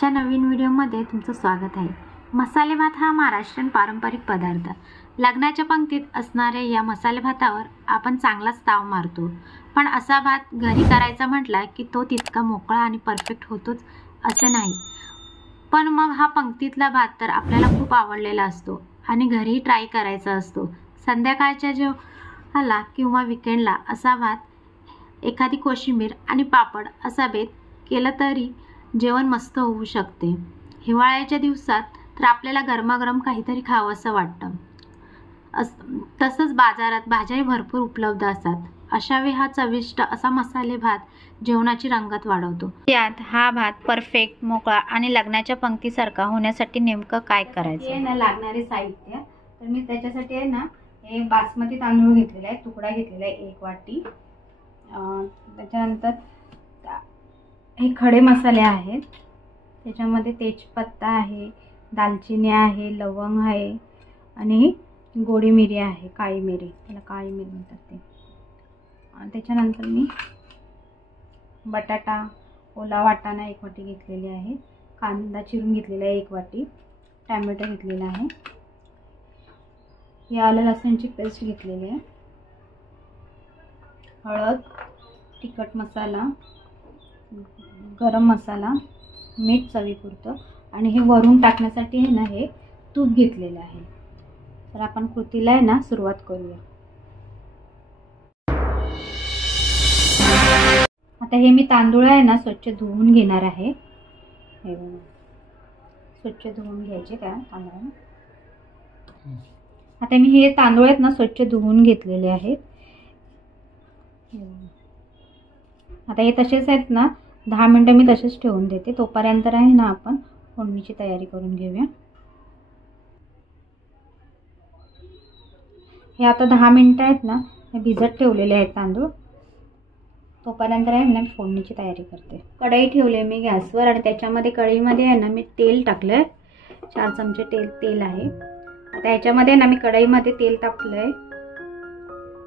च्या नवीन व्हिडिओमध्ये तुमचं स्वागत आहे। मसाले भात हा महाराष्ट्रीयन पारंपरिक पदार्थ। लग्नाच्या पंक्तीत असणाऱ्या या मसाले भातावर आपण चांगलाच ताव मारतो, पण असा भात घरी करायचा म्हटला की तो तितका मोकळा आणि परफेक्ट होतोच असे नाही। पण मग हा पंक्तीतला भात तर आपल्याला खूप आवडलेला असतो आणि घरी ट्राय करायचा असतो। संध्याकाळच्या जेवणाला किंवा वीकेंडला असा भात, एखादी कोशिंबीर आणि पापड असा बेत केला तरी जेवण मस्त होऊ शकते। हिवाळ्याच्या दिवसात तर आपल्याला गरमागरम काहीतरी खावंसं वाटतं। तसंच बाजारात भाज्याही भरपूर उपलब्ध असतात। अशा वेळी हा चविष्ट असा मसाले भात जेवणाची रंगत वाढवतो। यात हा भात परफेक्ट, मोकळा आणि लग्नाच्या पंक्तीसारखा होण्यासाठी नेमकं काय करायचं? हे ना लागणारे साहित्य, तर मी त्याच्यासाठी आहे ना हे बासमती तांदूळ घेतलेला आहे, तुकडा घेतलेला आहे 1 वाटी। त्याच्यानंतर हे खडे मसाले आहेत, त्याच्यामध्ये तेजपत्ता आहे, दालचिनी आहे, लवंग आहे आणि गोडी मिरी आहे, काळी मिरी, त्याला काळी मिरी म्हणतात ते। आणि त्याच्यानंतर मी बटाटा, ओला वाटाणा 1 वाटी घेतलेली आहे, कांदा चिरून घेतलेला आहे 1 वाटी, टोमॅटो घेतलेला आहे, ही आलं लसूणची पेस्ट घेतलेली आहे, हळद, तिखट मसाला, गरम मसाला, मीठ चवीपुरतं आणि हे वरून टाकण्यासाठी आहे ना हे तूप घेतलेलं आहे। तर आपण कृतीला आहे ना सुरुवात करूया। आता हे मी तांदूळ आहे ना स्वच्छ धुवून घेणार आहे। हे स्वच्छ धुवून घ्यायचे त्या तांदळाला। आता मी हे तांदूळ आहेत ना स्वच्छ धुवून घेतलेले आहेत। आता हे तसेच आहेत ना 10 मिनिटं मी तसेच ठेवून देते। तोपर्यंत आहे ना आपण फोडणीची तयारी करून घेऊया। हे आता 10 मिनिटं आहेत ना हे भिजत ठेवलेले आहेत तांदूळ। तोपर्यंत आहे ना फोडणीची तयारी करते। कढई ठेवली मी गॅसवर आणि त्याच्यामध्ये कढईमध्ये आहे ना मी तेल टाकलंय, 4 चमचे तेल आहे। आता याच्यामध्ये ना मी कढईमध्ये तेल टाकलंय,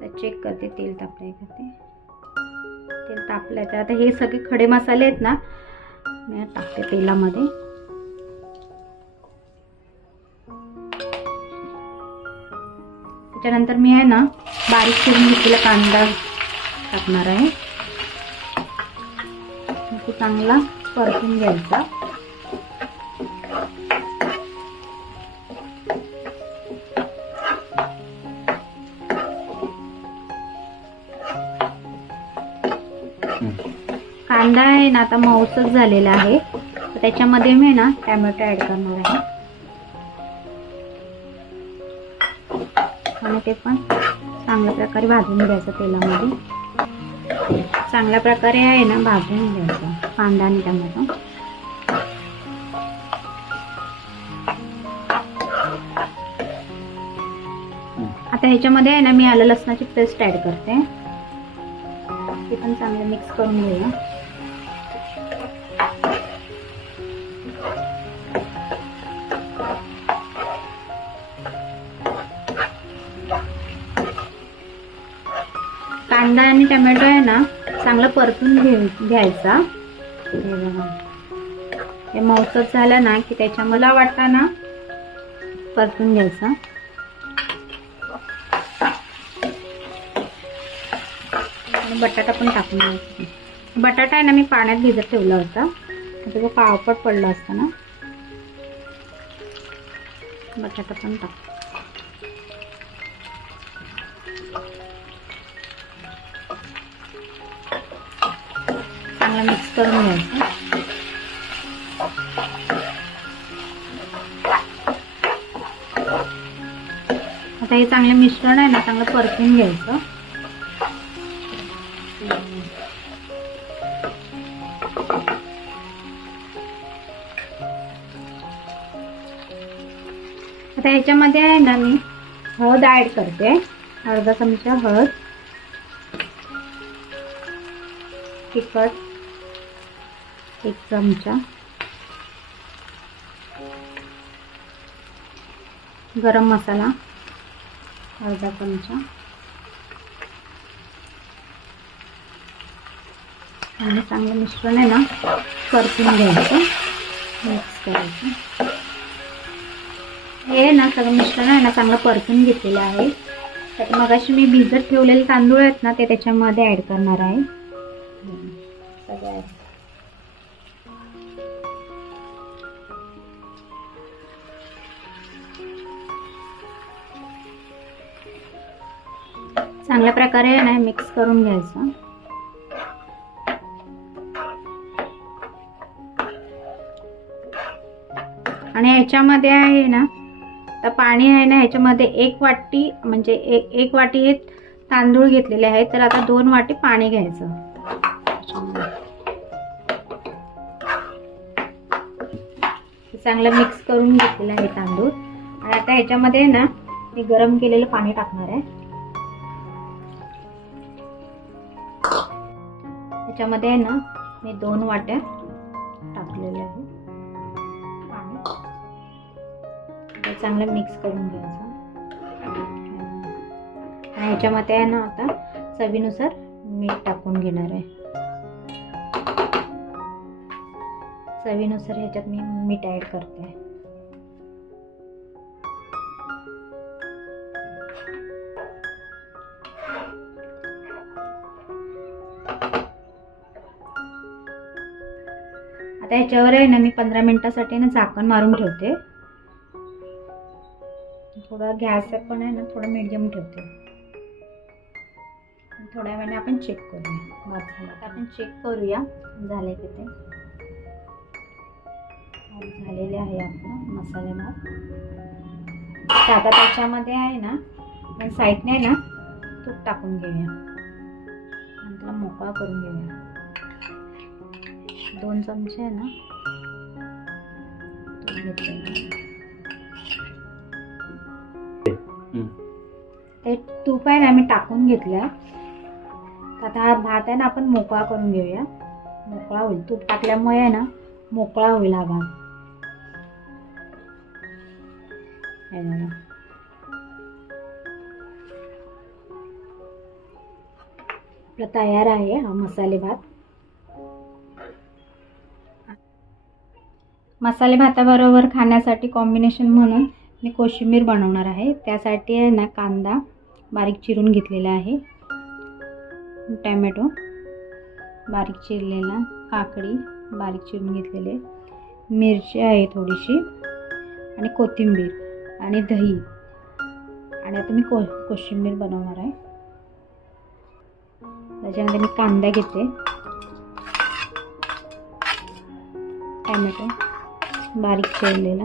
तर चेक करते तेल तापलंय का ते। तेल तापलंय तर आता हे सगळे खडे मसाले आहेत ना मी टाकते तेलामध्ये। त्याच्यानंतर मी आहे ना बारीक चिरून घेतलेला कांदा टाकणार आहे, तो चांगला परतून घ्यायचा। कांदा आहे ना आता मऊसच झालेला आहे, तर त्याच्यामध्ये मी ना टोमॅटो ऍड करणार आहे आणि ते पण चांगल्या प्रकारे भाजून घ्यायचं तेलामध्ये। चांगल्या प्रकारे आहे ना भाजून घ्यायचं कांदा आणि टोमॅटो। आता ह्याच्यामध्ये आहे ना मी आलं लसणाची पेस्ट ऍड करते, ते पण चांगलं मिक्स करून घेऊया। कांदा आणि टोमॅटो आहे ना चांगलं परतून घ्यायचा। हे मऊसच झालं ना की त्याच्यामध्ये वाटाणा परतून घ्यायचा। आणि बटाटा पण टाकून घ्यायचा। बटाटा आहे ना मी पाण्यात भिजत ठेवला होता, तो काळपट पडला असता ना। बटाटा पण टाक, चांगला मिक्स करून घ्यायचं। आता हे चांगलं मिश्रण आहे ना चांगलं परतून घ्यायचं। आता ह्याच्यामध्ये आहे ना मी हळद ऍड करते, अर्धा चमचा हळद, तिखट 1 चमचा, गरम मसाला अर्धा चमचा आणि चांगलं मिश्रण आहे ना परतून घ्यायचं। मिक्स करायचं. हे ना सगळं मिश्रण आहे ना चांगलं परतून घेतलेलं आहे. त्यात मगाशी मी भिजत ठेवलेले तांदूळ आहेत ना ते त्याच्यामध्ये ॲड करणार आहे. सगळं चांगल्या प्रकारे ना मिक्स करून घ्यायचं. आणि ह्याच्यामध्ये आहे ना तर पाणी आहे ना ह्याच्यामध्ये 1 वाटी म्हणजे एक वाटी हे तांदूळ घेतलेले आहेत, तर आता 2 वाटी पाणी घ्यायचं. चांगलं मिक्स करून घेतलेलं आहे तांदूळ. आणि आता ह्याच्यामध्ये ना मी गरम केलेलं पाणी टाकणार आहे. ह्याच्यामध्ये ना मी 2 वाट्या टाकलेल्या आहे पाणी. चांगलं मिक्स करून घ्यायचं. आणि ह्याच्यामध्ये आहे ना आता चवीनुसार मीठ टाकून घेणार आहे. चवीनुसार ह्याच्यात मी मीठ ॲड करते. आता ह्याच्यावर आहे ना मी 15 मिनिटासाठी ना झाकण मारून ठेवते. थोडा गॅस पण आहे ना थोडं मीडियम ठेवते. थोड्या वेळाने आपण चेक करूया. आता आपण चेक करूया झाले की ते. झालेले आहे आपलं मसाले भात. आता त्याच्यामध्ये आहे ना साईडने ना तूप टाकून घेऊया. नंतर मोकळा करून घेऊया. 2 चमचे आहे ना तूप घेतले. ते तूप आहे ना मी टाकून घेतलं. आता हा भात आहे ना आपण मोकळा करून घेऊया. मोकळा होईल. तूप टाकल्यामुळे आहे ना मोकळा होईल हा भात. आपला तयार आहे हा मसाले भात. मसाले भाताबरोबर खाण्यासाठी कॉम्बिनेशन म्हणून मी कोशिंबीर बनवणार आहे. त्यासाठी आहे ना कांदा बारीक चिरून घेतलेला आहे, टॅमॅटो बारीक चिरलेला, काकडी बारीक चिरून घेतलेले, मिरची आहे थोडीशी आणि कोथिंबीर आणि दही. आणि आता मी कोशिंबीर बनवणार आहे. त्याच्यामध्ये मी कांदा घेते, टॅमॅटो बारीक चिरलेला,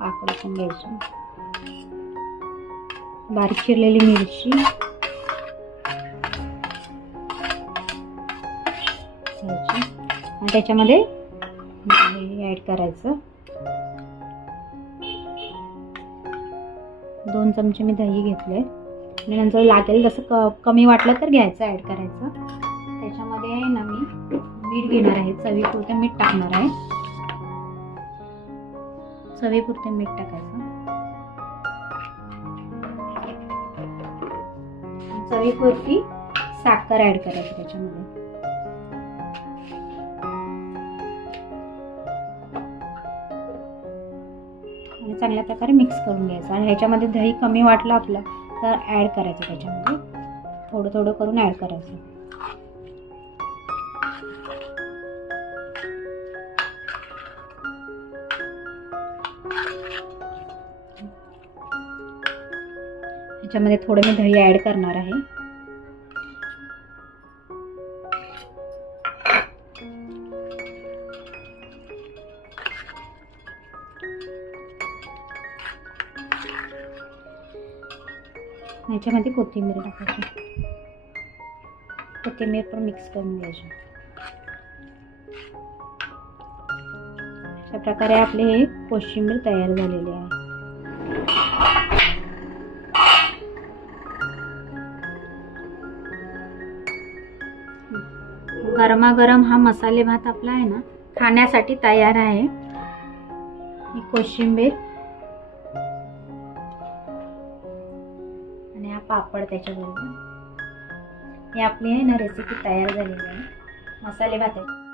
काकडी पण घ्यायची, बारीक चिरलेली मिरची घ्यायची आणि त्याच्यामध्ये ॲड करायचं. 2 चमचे मी दही घेतले आणि नंतर लागेल जसं कमी वाटलं तर घ्यायचं, ॲड करायचं. त्याच्यामध्ये ना मी मीठ घेणार आहे. चवीपुरते मीठ टाकणार आहे. चवीपुरते मीठ टाकायचं. चवीपुरती साखर ॲड करायची त्याच्यामध्ये. आणि चांगल्या प्रकारे मिक्स करून घ्यायचं. आणि ह्याच्यामध्ये दही कमी वाटलं आपलं तर ॲड करायचं. त्याच्यामध्ये थोडं थोडं करून ॲड करायचं. ह्याच्यामध्ये थोडं मी दही ॲड करणार आहे. ह्याच्यामध्ये कोथिंबीर टाकायची. कोथिंबीर पण मिक्स करून घ्यायची. अशा प्रकारे आपले हे कोशिंबीर तयार झालेले आहे. गरमागरम हा मसाले भात आपला आहे ना खाण्यासाठी तयार आहे. ही कोशिंबीर आणि हा पापड त्याच्याबरोबर. ही आपली आहे ना रेसिपी तयार झालेली आहे. मसाले भात आहे.